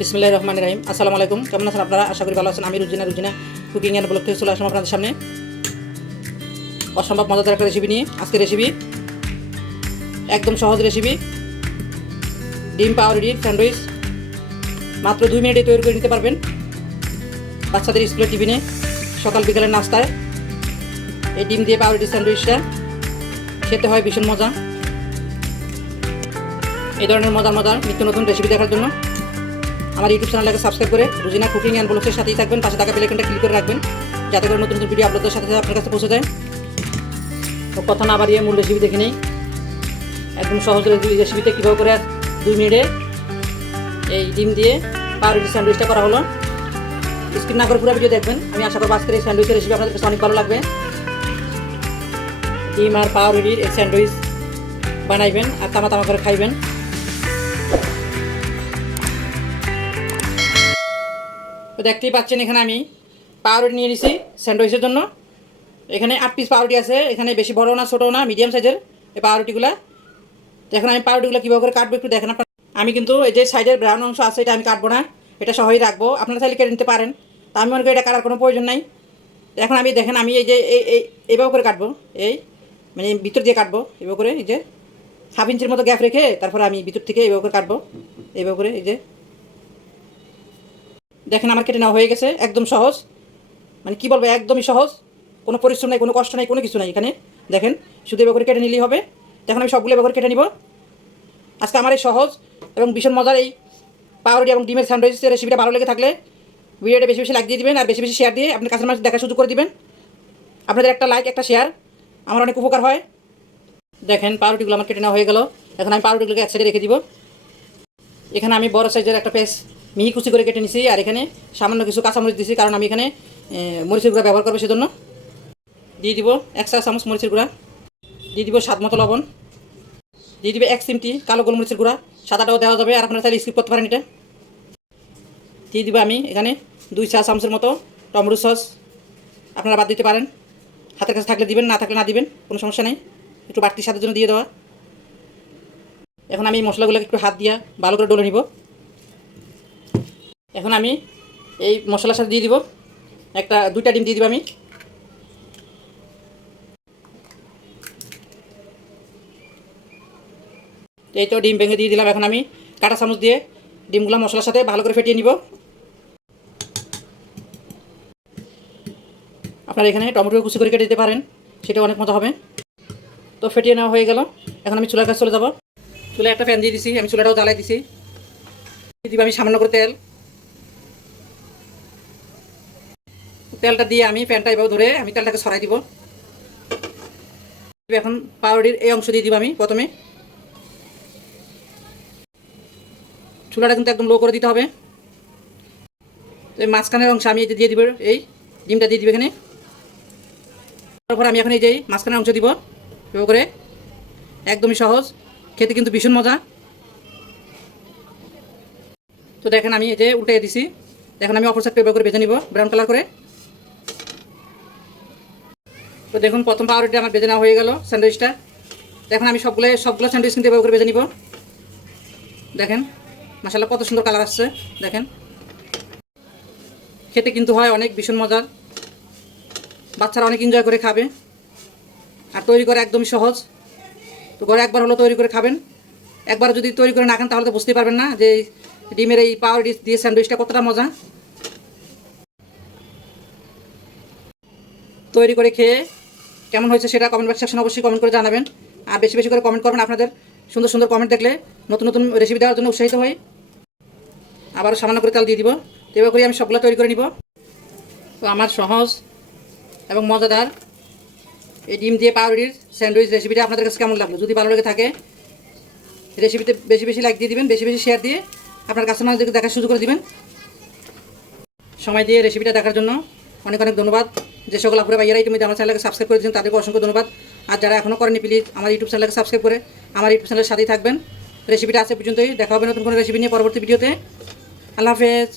বিসমিল্লাহ রহমান রাহিম। আসসালামু আলাইকুম। কেমন আছেন আপনারা? আশা করি ভালো আছেন। আমি Rujina Rujina cooking and blog থেকে চলে আসলাম আপনাদের সামনে। অসম্ভব মজাদার একটা রেসিপি নিয়ে আজকে রেসিপি একদম সহজ রেসিপি ডিম পাউরুটির স্যান্ডউইচ মাত্র দুই মিনিটে তৈরি করে নিতে পারবেন। বাচ্চাদের স্কুলের টিফিনে, সকাল বিকালের নাস্তায়। এই ডিম দিয়ে পাউরুটির স্যান্ডউইচটা খেতে হয় ভীষণ মজা। এই ধরনের মজার মজার নিত্য নতুন রেসিপি দেখার জন্য। আমার ইউটিউব চ্যানেলটাকে সাবস্ক্রাইব করে রুজিনা কুকিং অ্যান্ড ব্লগসের সাথেই থাকবেন। পাশে থাকা বেলাইকনটা ক্লিক করে রাখবেন, যাতে করে নতুন নতুন ভিডিও আপলোডের সাথে সাথে আপনার কাছে পৌঁছে যায়। তো কথা না বাড়িয়ে মূল রেসিপি দেখে নেই। একদম সহজ রেসিপিতে কীভাবে করে দুই মিনিটে এই ডিম দিয়ে পাউরুটি স্যান্ডউইচটা করা হলো। স্কিপ না করে পুরো ভিডিও দেখবেন। আমি আশা করব আজকের এই স্যান্ডউইচের রেসিপি আপনাদের কাছে অনেক ভালো লাগবে। ডিম আর পাউরুটির এই স্যান্ডউইচ বানাইবেন আর তামা তামা করে খাইবেন। তো দেখতেই পাচ্ছেন এখানে আমি পাউরুটি নিয়ে নিছি স্যান্ডউইচের জন্য। এখানে আট পিস পাউরুটি আছে, এখানে বেশি বড় না ছোটো না মিডিয়াম সাইজের এই পাউরুটিগুলো। এখন আমি পাউরুটিগুলো কীভাবে করে কাটবো একটু দেখেন আপনার। আমি কিন্তু এই যে সাইডের ব্রাউন অংশ আছে, এটা আমি কাটবো না, এটা সহজেই রাখব। আপনারা চাইলে কেটে নিতে পারেন। তা আমি মনে করি এটা কাটার কোনো প্রয়োজন নাই। এখন আমি দেখেন, আমি এই যে এই এই, এইভাবে করে কাটবো। এই মানে ভিতর দিয়ে কাটবো এইভাবে করে, এই যে হাফ ইঞ্চির মতো গ্যাপ রেখে তারপরে আমি ভিতর থেকে এইভাবে করে কাটবো। এইভাবে করে, এই যে দেখেন আমার কেটে নেওয়া হয়ে গেছে, একদম সহজ। মানে কি বলব, একদমই সহজ। কোনো পরিশ্রম নাই, কোনো কষ্ট নাই, কোনো কিছু নাই এখানে। দেখেন, শুধু এবার করে কেটে নিলেই হবে। দেখুন আমি সবগুলো এবার কেটে নিব। আজকে আমার এই সহজ এবং ভীষণ মজার এই পাউরুটি এবং ডিমের স্যান্ডউইচের রেসিপিটা ভালো লেগে থাকলে ভিডিওটা বেশি বেশি লাইক দিয়ে দিবেন আর বেশি বেশি শেয়ার দিয়ে আপনি কাছের মানুষ দেখা শুরু করে দিবেন। আপনাদের একটা লাইক একটা শেয়ার আমার অনেক উপকার হয়। দেখেন, পাউরুটিগুলো আমার কেটে নেওয়া হয়ে গেল। এখন আমি পাউরুটিগুলোকে এক সাইডে রেখে দিব। এখানে আমি বড় সাইজের একটা পেস মিহি কুচি করে কেটে নিছি, আর এখানে সামান্য কিছু কাঁচামরিচ দিছি, কারণ আমি এখানে মরিচের গুঁড়া ব্যবহার করব সেজন্য। দিয়ে দিব এক চা চামচ মরিচের গুঁড়া, দিয়ে দিব স্বাদ মতো লবণ, দিয়ে দিবে এক চিমটি কালো গোলমরিচের গুঁড়া, সাদাটাও দেওয়া যাবে, আর আপনারা চাইলে স্কিপ করতে পারেন এটা। দিয়ে দিব আমি এখানে দুই চা চামচের মতো টমেটো সস, আপনারা বাদ দিতে পারেন। হাতের কাছে থাকলে দিবেন, না থাকলে না দিবেন, কোনো সমস্যা নেই। একটু বাড়তি স্বাদের জন্য দিয়ে দেওয়া। এখন আমি মশলাগুলোকে একটু হাত দিয়া ভালো করে ডলে নিব। এখন আমি এই মশলার সাথে দিয়ে দিব। একটা, দুইটা ডিম দিয়ে দিব আমি। এই তো ডিম ভেঙে দিয়ে দিলাম এখন আমি। কাটা চামচ দিয়ে ডিমগুলো মশলার সাথে ভালো করে ফেটিয়ে নিব। আপনারা এখানে টমেটো কুচি করে কেটে দিতে পারেন, সেটা অনেক মতো হবে। তো ফেটিয়ে নেওয়া হয়ে গেল। এখন আমি চুলার কাছে চলে যাব। চুলে একটা প্যান দিয়ে দিছি, আমি চুলাটাও জ্বালাই দিছি। দিব আমি সামান্য করে তেল। তেলটা দিয়ে আমি প্যানটা এভাবে ধরে আমি তেলটাকে ছড়াই দিব। এখন পাউরুটির এই অংশ দিয়ে দিব আমি প্রথমে। চুলাটা কিন্তু একদম লো করে দিতে হবে। এই মাঝখানের অংশ আমি দিয়ে দিব, এই ডিমটা দিয়ে দিব এখানে। তারপর আমি এখন এই যে মাঝখানের অংশ দিব, এভাবে করে। একদমই সহজ, খেতে কিন্তু ভীষণ মজা। তো দেখেন আমি এই যে উল্টে দিছি। দেখেন আমি অপর সাইডটা এভাবে করে বেছে নিব, ব্রাউন কালার করে। তো দেখুন, প্রথম পাউরুটি আমার বেজে নেওয়া হয়ে গেল স্যান্ডউইচটা। দেখুন, আমি সবগুলো সবগুলো স্যান্ডউইচ কিন্তু এভাবে করে বেজে নিব। দেখেন মাসাল্লাহ কত সুন্দর কালার আসছে। দেখেন। খেতে কিন্তু হয় অনেক ভীষণ মজার। বাচ্চারা অনেক এনজয় করে খাবে। আর তৈরি করা একদমই সহজ। তো ঘরে একবার হলো তৈরি করে খাবেন। একবার যদি তৈরি করে না খান, তাহলে তো বুঝতেই পারবেন না যে ডিমের এই পাওয়ার ডিস দিয়ে স্যান্ডউইচটা কতটা মজা। তৈরি করে খেয়ে কেমন হয়েছে সেটা কমেন্ট সেকশনে অবশ্যই কমেন্ট করে জানাবেন। আর বেশি বেশি করে কমেন্ট করবেন আপনাদের সুন্দর সুন্দর কমেন্ট দেখলে নতুন নতুন রেসিপি দেওয়ার জন্য উৎসাহিত হই। আবারও সামান্য করে তেল দিয়ে দিব। এবার করে আমি সবগুলো তৈরি করে নিব। তো আমার সহজ এবং মজাদার এই ডিম দিয়ে পাউরুটির স্যান্ডউইচ রেসিপিটা আপনাদের কাছে কেমন লাগল? যদি ভালো লেগে থাকে রেসিপিতে বেশি বেশি লাইক দিয়ে দিবেন, বেশি বেশি শেয়ার দিয়ে আপনার কাস্টমারদেরকে দেখার সুযোগ করে দিবেন। সময় দিয়ে রেসিপিটা দেখার জন্য অনেক অনেক ধন্যবাদ। যে সকল আপুরা ভাইয়েরা ইতিমধ্যে আমার চ্যানেলকে সাবস্ক্রাইব করেছেন, তাদেরকে অসংখ্য ধন্যবাদ। আর যারা এখনও করেনি প্লিজ আমার ইউটিউব চ্যানেলকে সাবস্ক্রাইব করে আমার ইউটিউব চ্যানেলের সাথেই থাকবেন। রেসিপিটা আছে পর্যন্তই। দেখা হবে নতুন কোনো রেসিপি নিয়ে পরবর্তী ভিডিওতে। আল্লাহ হাফেজ।